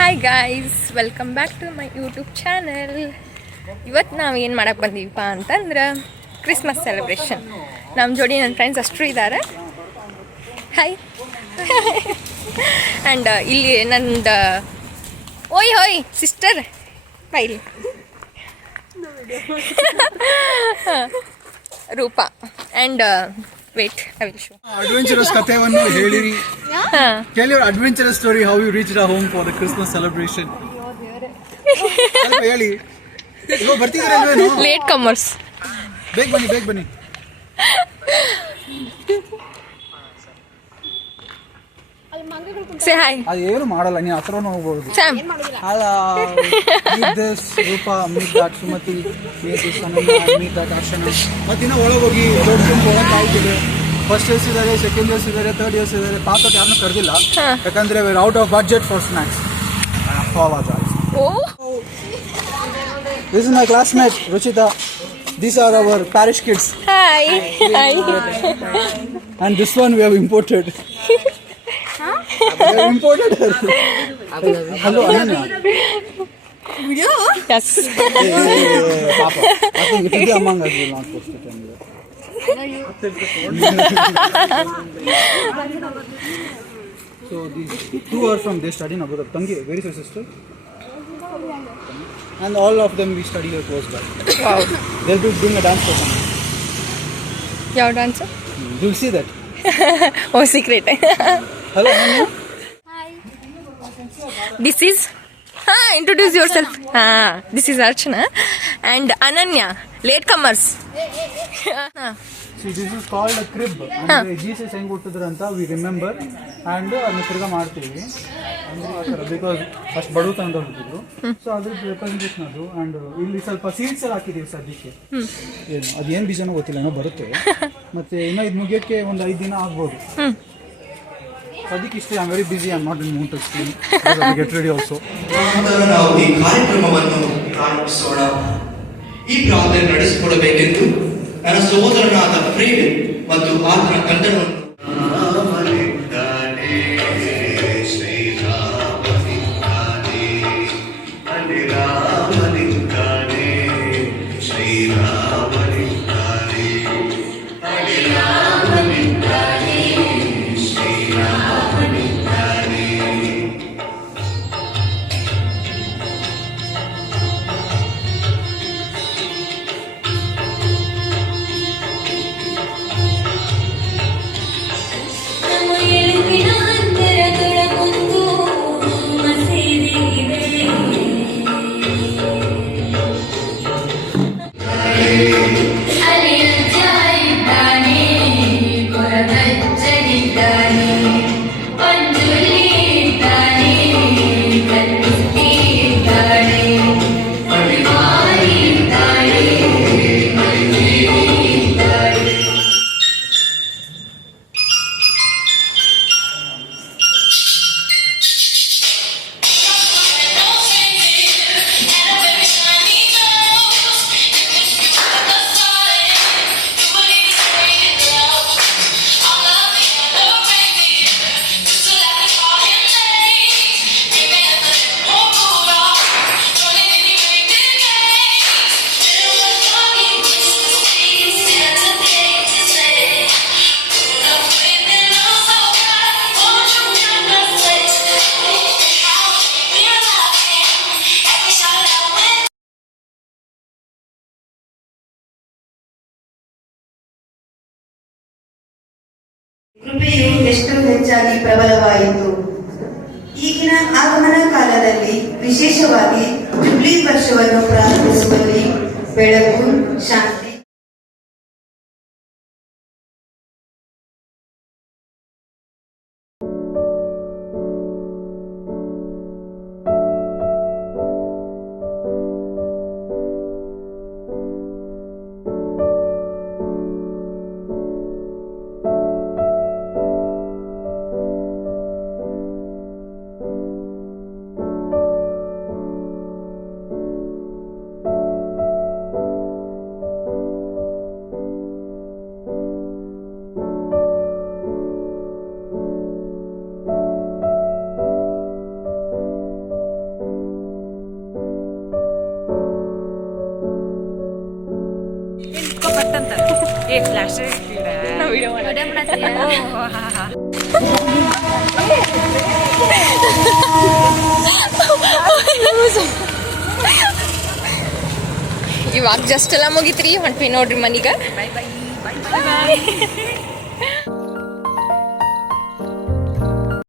Hi guys, welcome back to my YouTube channel. ಇವತ್ತು ನಾವು ಏನು ಮಾಡಕ್ಕೆ ಬಂದೀವಪ್ಪ ಅಂತಂದ್ರೆ ಕ್ರಿಸ್ಮಸ್ ಸೆಲೆಬ್ರೇಷನ್. ನಮ್ಮ ಜೋಡಿ ನನ್ನ ಫ್ರೆಂಡ್ಸ್ ಅಷ್ಟರು ಇದ್ದಾರೆ. ಹಾಯ್. ಆ್ಯಂಡ್ ಇಲ್ಲಿ ನಂದು ಓಯ್ ಹೋಯ್ ಸಿಸ್ಟರ್ ಬೈಲಿ Roopa and wait I will show. Adventurous ಕಥೆಯನ್ನು ಹೇಳಿರಿ. Tell your adventurous story how you reached our home for the Christmas celebration. ಹೇಳಿ. ಇವಾಗ ಬರ್ತಿದ್ದೀರಲ್ವೇನು? Late comers. ಬೇಗ ಬನ್ನಿ. Say hi. ಏನು ಮಾಡಲ್ಲ, ನೀವು ಹತ್ರ ಹೋಗ್ಬೋದು. Sam. Meet this Roopa, meet that Sumathi, meet this ಅನನ್ಯ, meet that ಅರ್ಚನಾ. ಮತ್ತಿನ್ನ ಒಳಗೆ ಹೋಗಿ ದೊಡ್ಡ ಒಳಗೆ ಆಯ್ತಿದೆ. ಫಸ್ಟ್ ಇಯರ್ಸ್ ಇದ್ದಾರೆ, ಸೆಕೆಂಡ್ ಇಯರ್ಸ್ ಇದ್ದಾರೆ, ಥರ್ಡ್ ಇಯರ್ಸ್ ಇದ್ದಾರೆ. ಪಾಪಕ್ಕೆ ಯಾರನ್ನೂ ಕರೆದಿಲ್ಲ, ಯಾಕಂದ್ರೆ we're out of budget for snacks. This is my classmate Ruchita. These are our parish kids. Hi. And this one we have imported. We have imported her. Hello, Ananya. Video? Yes. Papa. I think it is among us will not post it anyway. So these two are from they study in Abu Dhabi. Tangi, where is your sister? And all of them we study here close by. Wow. They'll be doing a dance for some. Your dancer? You'll see that. Oh, secret. Hello, Ananya. Hi. This is introduce yourself. This is Archana and Ananya, latecomers. See, this is called a crib. ಅಂದ್ರೆ Jesus ಹೆಂಗ್ ಹುಟ್ಟಿದ್ರು ಅಂತ we remember and ಅದನ್ನ ತಿರ್ಗಾ ಮಾಡ್ತೀವಿ. ಅಂದ್ರೆ because ಅಷ್ಟು ಬಡವತನದ ಹುಟ್ಟಿದ್ರು, ಸೊ ಅದ್ರದ್ದು ರೆಪ್ರೆಸೆಂಟೇಷನ್ ಅದು. ಆ್ಯಂಡ್ ಇಲ್ಲಿ ಸ್ವಲ್ಪ ಸೀಡ್ಸ್ ಎಲ್ಲ ಹಾಕಿದ್ದೀವಿ ಸದ್ಯಕ್ಕೆ. ಏನು ಅದೇನು ಬೀಜನೂ ಗೊತ್ತಿಲ್ಲ, ಏನೋ ಬರುತ್ತೆ. ಮತ್ತೆ ಇನ್ನೂ ಇದು ಮುಗಿಯೋಕ್ಕೆ ಒಂದು 5 ದಿನ ಆಗ್ಬೋದು. ಸದ್ಯಕ್ಕೆ ಇಷ್ಟೇ. I am very busy, I am not in mood to speak. Get ready also. ನಾವು ಈ ಕಾರ್ಯಕ್ರಮವನ್ನು ಪ್ರಾರಂಭಿಸೋಣ. ಈ ಪ್ರಾರ್ಥನೆ ನಡೆಸಿಕೊಡಬೇಕೆಂದು ನನ್ನ ಸಹೋದರನಾದ ಪ್ರೇಮ್ ಮತ್ತು ಆತನ ಗಂಡನನ್ನು ಕೃಪೆಯು ಎಷ್ಟು ಹೆಚ್ಚಾಗಿ ಪ್ರಬಲವಾಯಿತು. ಈಗಿನ ಆಗಮನ ಕಾಲದಲ್ಲಿ ವಿಶೇಷವಾಗಿ ಜುಬ್ಲಿ ವರ್ಷವನ್ನು ಪ್ರಾರಂಭಿಸುವಲ್ಲಿ ಬೆಳಕು, ಶಾಂತಿ ನಾವು ವಿಡಿಯೋ ಇವಾಗ ಜಸ್ಟ್ ಎಲ್ಲ ಮುಗಿತ್ರಿ ಹೊಂಟ್ವಿ ನೋಡ್ರಿ ಮನೀಗ. ಬಾಯ್ ಬಾಯ್.